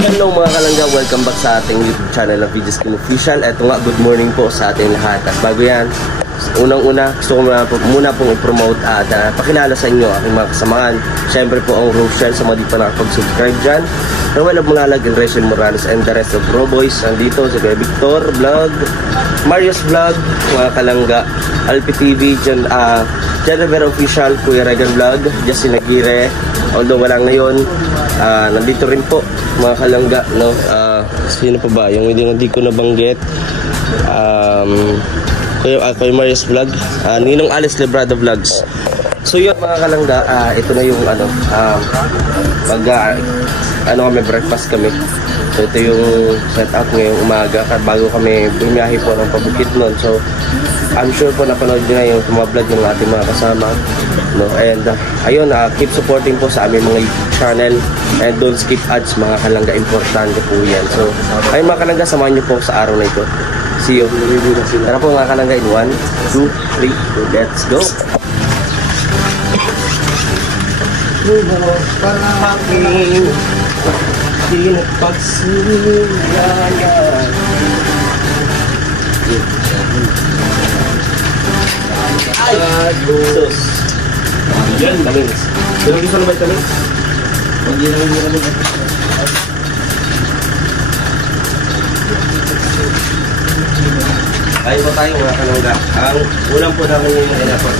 Hello mga kalangga, welcome back sa ating YouTube channel ng Video Skin Official. Eto nga, good morning po sa ating lahat. At bago yan, unang-una gusto ko muna pong i-promote at pakilala sa inyo aking mga kasamahan. Siyempre po ang Rochelle sa mga di pa nakapag-subscribe dyan. Noel Abungalag and Rachel Morales and the rest of Pro Boys. Nandito si Kuya Victor Vlog, Marius Vlog, mga kalangga, Alpi TV, John Rivera Official, Kuya Regan Vlog, Justin Aguirre. Although wala ngayon, nandito rin po mga kalangga, no? Sino pa ba? Yung hindi ko nabanggit. Kuya Marius Vlog, Ninong Alice Librado Vlogs. So yun mga kalangga, ito na yung kami breakfast kami. So ito yung setup ngayong umaga bago kami bumiyahe po ng pabukit nun. So I'm sure po napanood nyo na yung tumablog ng ating mga kasama, no? And ayun, keep supporting po sa aming mga YouTube channel and don't skip ads mga kalangga, importante po yan. So ayun mga kalangga, samahan nyo po sa araw na ito. See you. Tara po mga kalangga, in 1, 2, 3, let's go. Para aking pinagpagsilayan. Ay, sus. Yan, tamis. Pero gusto na ba yung tamis? Hindi naman. Kain po tayo mga kalangga. Ang ulam po namin yung airport.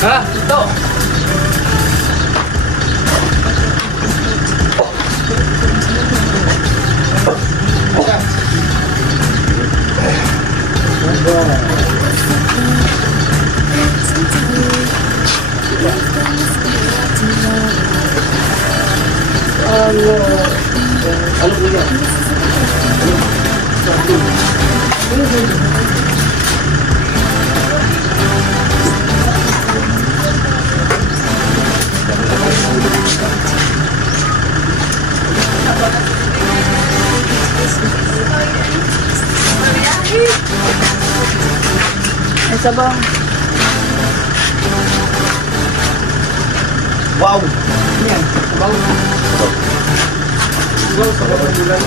Ha? Ito! Ano po yan? Isa bang? Wow! Yan. Sabaw. Sabaw sa pagbulan.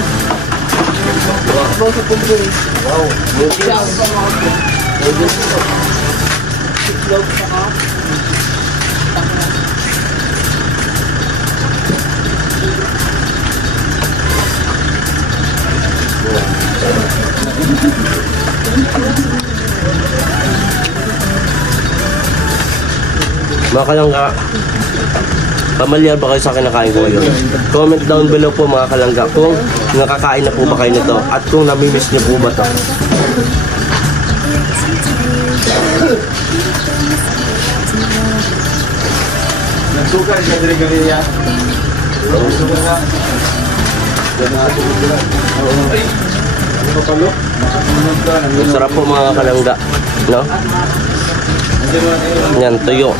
Sabaw sa pagbulan. Wow! Sabaw sa pagbulan. Itlog sa ka. Mga kalangga, pamilyar ba kayo sa kinakain ko ngayon? Comment down below po mga kalangga kung nakakain na po ba kayo nito at kung namimiss niyo po ba ito. Nagsukar ka din kaya. Nagsukar ka. Ano pa palo? Sarap po mga kalangga, no? Yan, tuyo.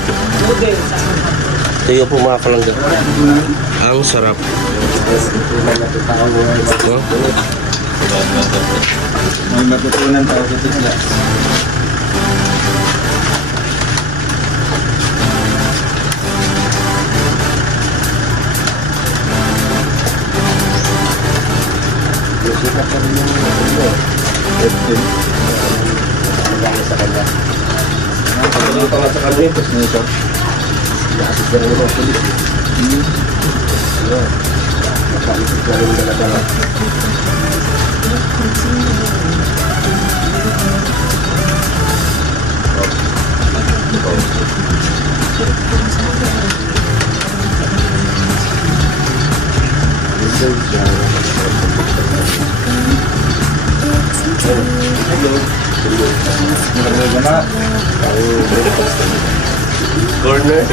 Tuyo po mga kalangga. Ang sarap. No? May matutunan tayo sa tisla. Sa kanya. Ang pangat sa kanya, tapos nito. Nakasip ka rin ito. Nakasip ka rin dala-dala. Corner.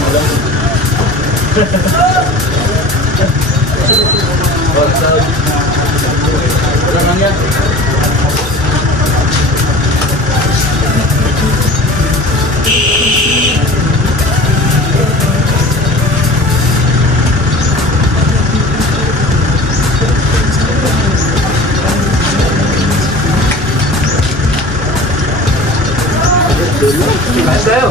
mo lang. Wala lang yan. Kain tayo.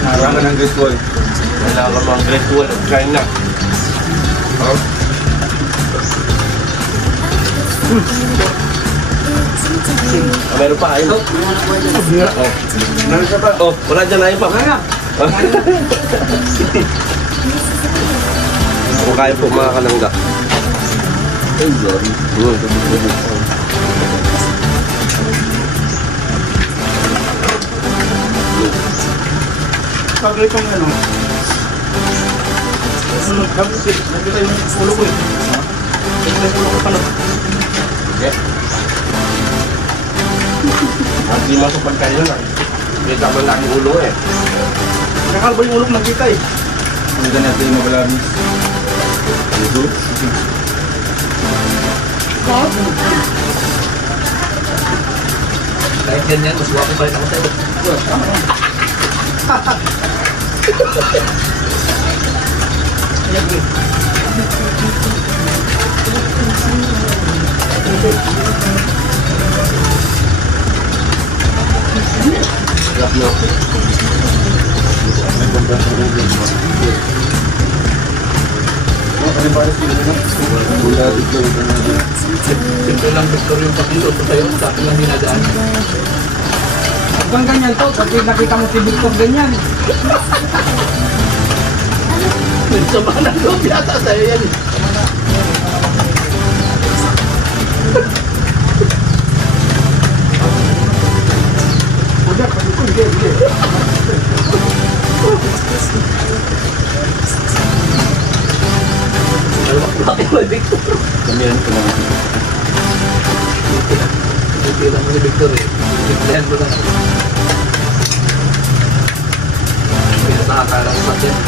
Narangan ng Great Wall. Wala ka mga Great Wall of China. Meron pa, ayun. Meron siya pa. Oh, wala dyan, ayun pa. Kung kaya po mga kalangga. Ay, sorry. Pagay pang ano. Nagkita yung ulo ko eh. Nagkita yung ulo ko pala. Okay. Hindi mo sa pagkain na. Kita mo lang yung ulo eh. Nakalba yung ulo ko nagkita eh. Ano ka natin yung mabalami? Ito? Kahit ganyan, mas wapo pa rin ako sa'yo. Simple lang Victor yung pag-ilot sa tayo, sa akin lang dinadaan. Huwag ganyan to, pag nakita mo si Victor ganyan. Sama na loob yata sa'yo yan. Bakit mo Victor? Kami yan, kami. Hindi lang mo ni Victor eh. Biglayan mo lang. Pinatakakarang sa yan.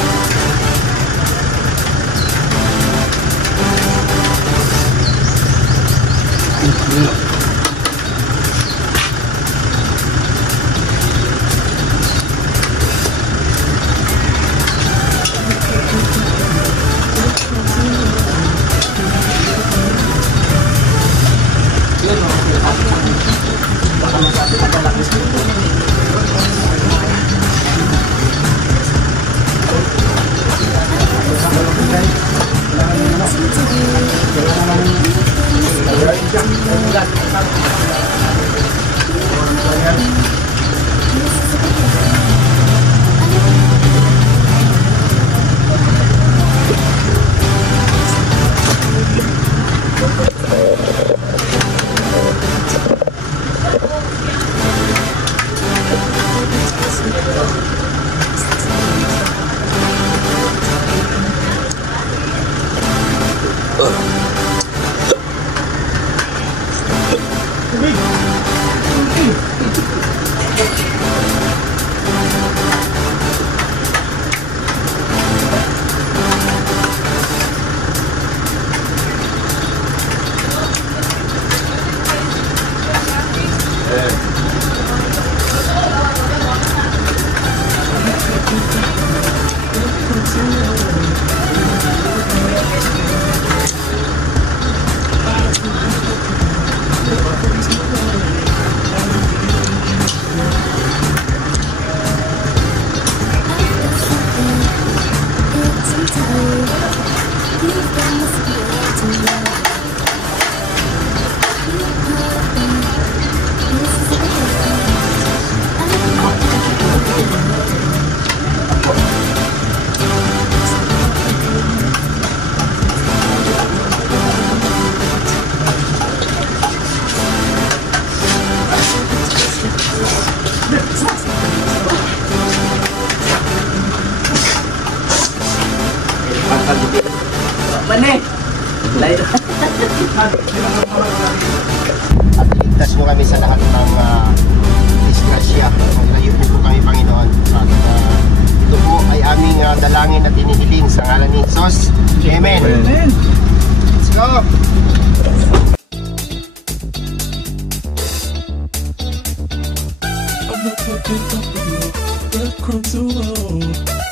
it up with your breadcrumbs so low.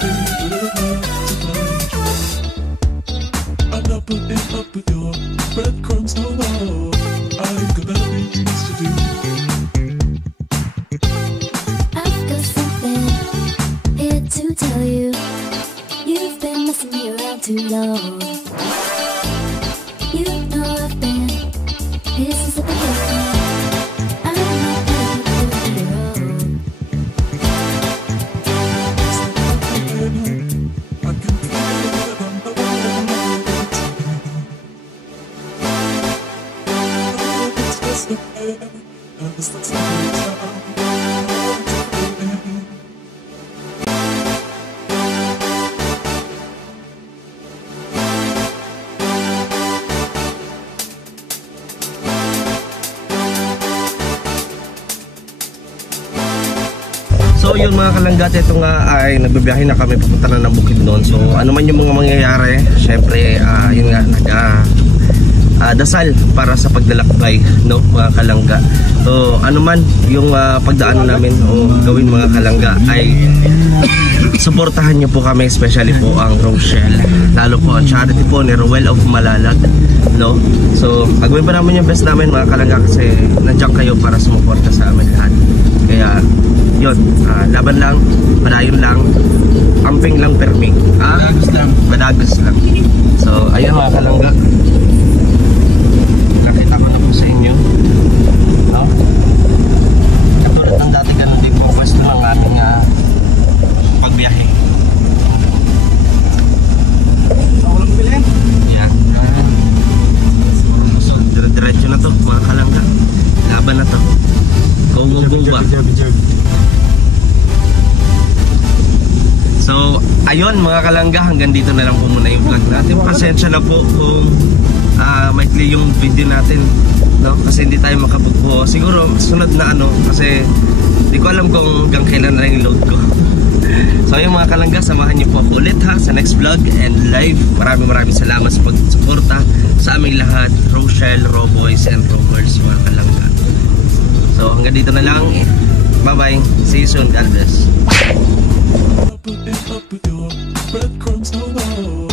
Baby, put it up to find you. I'm not putting up with your breadcrumbs so low. I got better things to do. I've got something here to tell you. You've been messing me around too long. You know I've been here since the beginning. I'm not ready to do it wrong. I can feel it on the world. It's just the air, and it's the time. So yun mga kalanggat, ito nga ay nagbibiyahe na kami papunta na ng Bukidnon. So ano man yung mga mangyayari, syempre yun nga dasal para sa paglalakbay, no mga kalangga. So ano man yung pagdaanan namin o gawin mga kalangga ay suportahan nyo po kami, especially po ang Rochelle, lalo po ang charity po ni Ruel of Malalag, no. So gagawin pa namin yung best namin mga kalangga kasi nandiyan kayo para sumuporta sa amin lahat. Kaya yun, laban lang, padayon lang, amping lang permi. Badagos lang. So, ayun mga kalangga. Nakita ko na po sa inyo. No? Katulad ng dati ganun din po, pwesto ang aming pagbiyahe. Ako lang bilhin. Yan. So, dire-diretso na to mga kalangga. Laban na to. Go ba? So, ayun mga kalangga, hanggang dito na lang po muna yung vlog natin. Pasensya na po kung maikli yung video natin, no? Kasi hindi tayo makabugbo. Siguro sunod na kasi hindi ko alam kung hanggang kailan na yung load ko. So ayun mga kalangga, samahan niyo po ako ulit sa next vlog and live. Maraming salamat sa pagsuporta sa aming lahat, Rochelle, Roboys and Rovers mga kalangga. So hanggang dito na lang. Bye bye. See you soon. God bless. Put it up with your breadcrumbs so low.